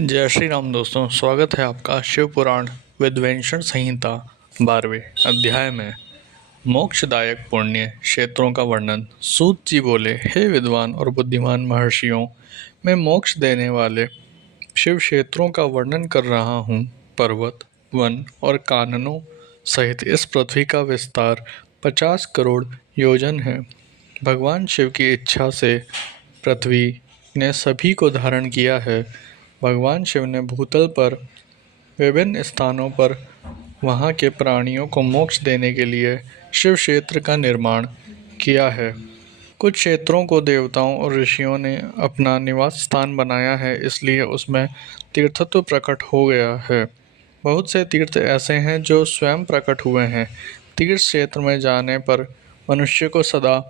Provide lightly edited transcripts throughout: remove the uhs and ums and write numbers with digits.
जय श्री राम दोस्तों, स्वागत है आपका शिव पुराण विद्वेंषण संहिता 12वें अध्याय में। मोक्षदायक पुण्य क्षेत्रों का वर्णन। सूत जी बोले, हे विद्वान और बुद्धिमान महर्षियों, मैं मोक्ष देने वाले शिव क्षेत्रों का वर्णन कर रहा हूँ। पर्वत, वन और काननों सहित इस पृथ्वी का विस्तार 50 करोड़ योजन है। भगवान शिव की इच्छा से पृथ्वी ने सभी को धारण किया है। भगवान शिव ने भूतल पर विभिन्न स्थानों पर वहाँ के प्राणियों को मोक्ष देने के लिए शिव क्षेत्र का निर्माण किया है। कुछ क्षेत्रों को देवताओं और ऋषियों ने अपना निवास स्थान बनाया है, इसलिए उसमें तीर्थत्व प्रकट हो गया है। बहुत से तीर्थ ऐसे हैं जो स्वयं प्रकट हुए हैं। तीर्थ क्षेत्र में जाने पर मनुष्य को सदा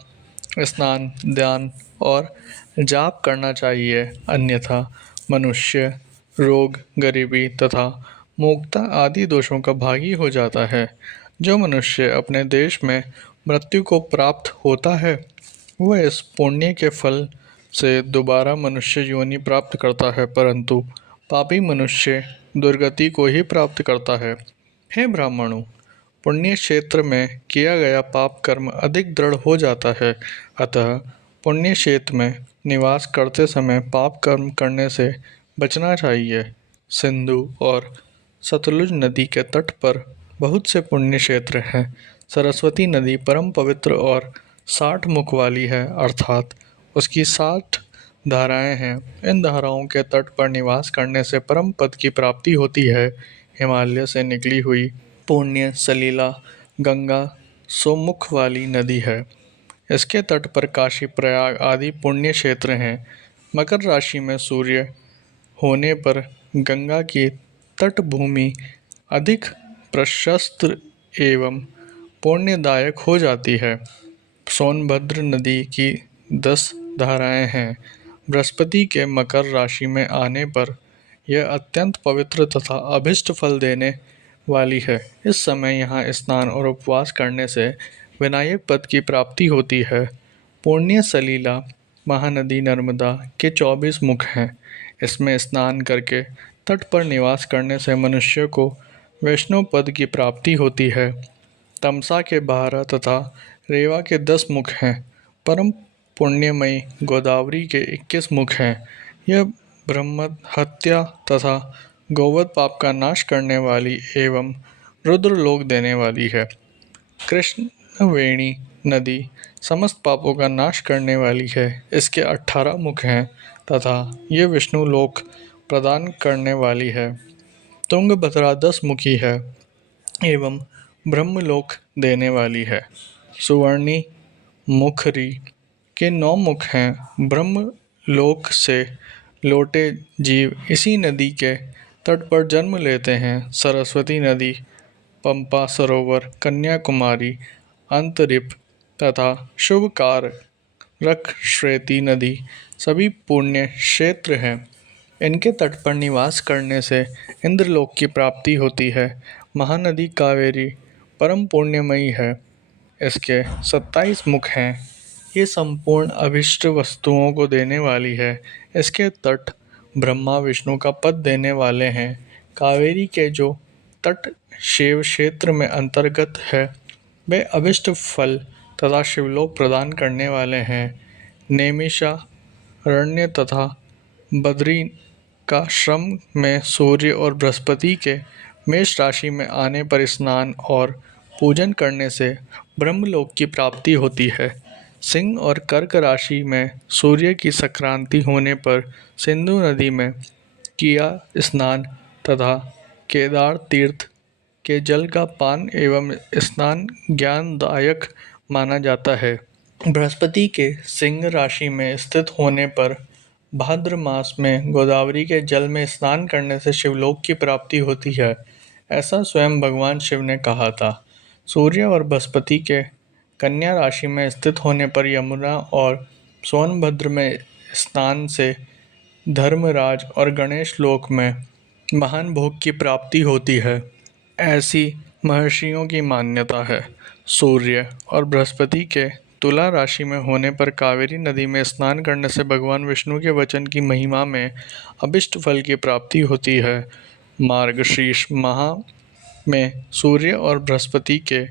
स्नान, ध्यान और जाप करना चाहिए, अन्यथा मनुष्य रोग, गरीबी तथा मूर्खता आदि दोषों का भागी हो जाता है। जो मनुष्य अपने देश में मृत्यु को प्राप्त होता है, वह इस पुण्य के फल से दोबारा मनुष्य योनि प्राप्त करता है, परंतु पापी मनुष्य दुर्गति को ही प्राप्त करता है। हे ब्राह्मणों, पुण्य क्षेत्र में किया गया पाप कर्म अधिक दृढ़ हो जाता है, अतः पुण्य क्षेत्र में निवास करते समय पाप कर्म करने से बचना चाहिए। सिंधु और सतलुज नदी के तट पर बहुत से पुण्य क्षेत्र हैं। सरस्वती नदी परम पवित्र और 60 मुख वाली है, अर्थात उसकी 60 धाराएं हैं। इन धाराओं के तट पर निवास करने से परम पद की प्राप्ति होती है। हिमालय से निकली हुई पुण्य सलीला गंगा सोमुख वाली नदी है। इसके तट पर काशी, प्रयाग आदि पुण्य क्षेत्र हैं। मकर राशि में सूर्य होने पर गंगा की तटभूमि अधिक प्रशस्त एवं पुण्यदायक हो जाती है। सोनभद्र नदी की 10 धाराएं हैं। बृहस्पति के मकर राशि में आने पर यह अत्यंत पवित्र तथा अभिष्ट फल देने वाली है। इस समय यहाँ स्नान और उपवास करने से विनायक पद की प्राप्ति होती है। पुण्य सलीला महानदी नर्मदा के 24 मुख हैं। इसमें स्नान करके तट पर निवास करने से मनुष्य को वैष्णव पद की प्राप्ति होती है। तमसा के 12 तथा रेवा के 10 मुख हैं। परम पुण्यमयी गोदावरी के 21 मुख हैं। यह ब्रह्म हत्या तथा गौवध पाप का नाश करने वाली एवं रुद्र लोक देने वाली है। कृष्णवेणी नदी समस्त पापों का नाश करने वाली है। इसके 18 मुख हैं तथा ये विष्णु लोक प्रदान करने वाली है। तुंगभद्रा 10 मुखी है एवं ब्रह्मलोक देने वाली है। सुवर्णी मुखरी के 9 मुख हैं। ब्रह्मलोक से लौटे जीव इसी नदी के तट पर जन्म लेते हैं। सरस्वती नदी, पंपा सरोवर, कन्याकुमारी, अंतरिप तथा शुभकारक श्वेती नदी सभी पुण्य क्षेत्र हैं। इनके तट पर निवास करने से इंद्रलोक की प्राप्ति होती है। महानदी कावेरी परम पुण्यमयी है। इसके 27 मुख हैं। ये संपूर्ण अभिष्ट वस्तुओं को देने वाली है। इसके तट ब्रह्मा विष्णु का पद देने वाले हैं। कावेरी के जो तट शिव क्षेत्र में अंतर्गत है, वे अभिष्ट फल तथा शिवलोक प्रदान करने वाले हैं। नैमिषारण्य तथा बद्री का श्रम में सूर्य और बृहस्पति के मेष राशि में आने पर स्नान और पूजन करने से ब्रह्मलोक की प्राप्ति होती है। सिंह और कर्क राशि में सूर्य की संक्रांति होने पर सिंधु नदी में किया स्नान तथा केदार तीर्थ के जल का पान एवं स्नान ज्ञानदायक माना जाता है। बृहस्पति के सिंह राशि में स्थित होने पर भाद्र मास में गोदावरी के जल में स्नान करने से शिवलोक की प्राप्ति होती है, ऐसा स्वयं भगवान शिव ने कहा था। सूर्य और बृहस्पति के कन्या राशि में स्थित होने पर यमुना और सोनभद्र में स्नान से धर्मराज और गणेश लोक में महान भोग की प्राप्ति होती है, ऐसी महर्षियों की मान्यता है। सूर्य और बृहस्पति के तुला राशि में होने पर कावेरी नदी में स्नान करने से भगवान विष्णु के वचन की महिमा में अभिष्ट फल की प्राप्ति होती है। मार्गशीर्ष माह में सूर्य और बृहस्पति के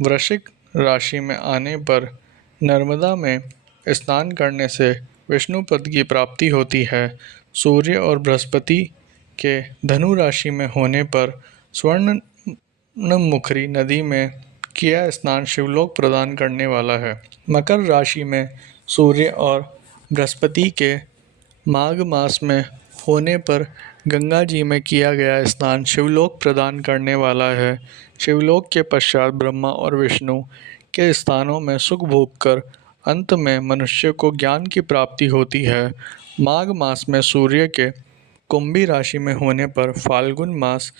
वृश्चिक राशि में आने पर नर्मदा में स्नान करने से विष्णु पद की प्राप्ति होती है। सूर्य और बृहस्पति के धनु राशि में होने पर स्वर्णमुखी नदी में किया स्नान शिवलोक प्रदान करने वाला है। मकर राशि में सूर्य और बृहस्पति के माघ मास में होने पर गंगा जी में किया गया स्नान शिवलोक प्रदान करने वाला है। शिवलोक के पश्चात ब्रह्मा और विष्णु के स्थानों में सुख भोग कर अंत में मनुष्य को ज्ञान की प्राप्ति होती है। माघ मास में सूर्य के कुंभी राशि में होने पर फाल्गुन मास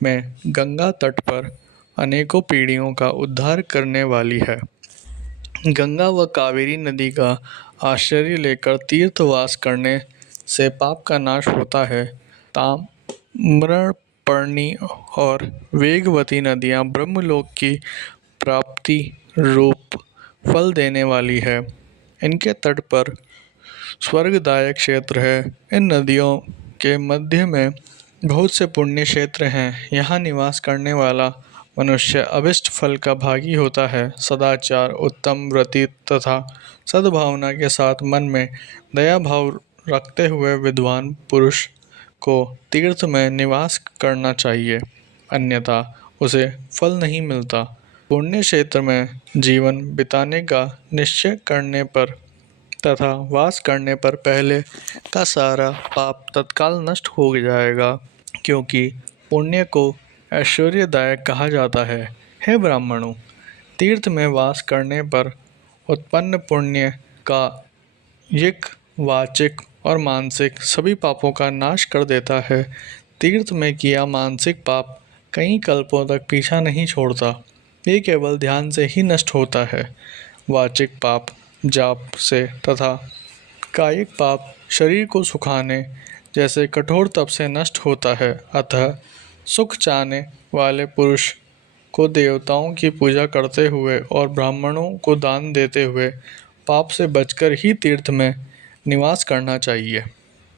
में गंगा तट पर अनेकों पीढ़ियों का उद्धार करने वाली है। गंगा व कावेरी नदी का आश्रय लेकर तीर्थवास करने से पाप का नाश होता है। ताम्रपर्णी और वेगवती नदियाँ ब्रह्मलोक की प्राप्ति रूप फल देने वाली है। इनके तट पर स्वर्गदायक क्षेत्र है। इन नदियों के मध्य में बहुत से पुण्य क्षेत्र हैं। यहाँ निवास करने वाला मनुष्य अभिष्ट फल का भागी होता है। सदाचार, उत्तम व्रति तथा सद्भावना के साथ मन में दया भाव रखते हुए विद्वान पुरुष को तीर्थ में निवास करना चाहिए, अन्यथा उसे फल नहीं मिलता। पुण्य क्षेत्र में जीवन बिताने का निश्चय करने पर तथा वास करने पर पहले का सारा पाप तत्काल नष्ट हो जाएगा, क्योंकि पुण्य को ऐश्वर्यदायक कहा जाता है। हे ब्राह्मणों, तीर्थ में वास करने पर उत्पन्न पुण्य का यिक, वाचिक और मानसिक सभी पापों का नाश कर देता है। तीर्थ में किया मानसिक पाप कई कल्पों तक पीछा नहीं छोड़ता, ये केवल ध्यान से ही नष्ट होता है। वाचिक पाप जाप से तथा कायिक पाप शरीर को सुखाने जैसे कठोर तप से नष्ट होता है। अतः सुख चाहने वाले पुरुष को देवताओं की पूजा करते हुए और ब्राह्मणों को दान देते हुए पाप से बचकर ही तीर्थ में निवास करना चाहिए।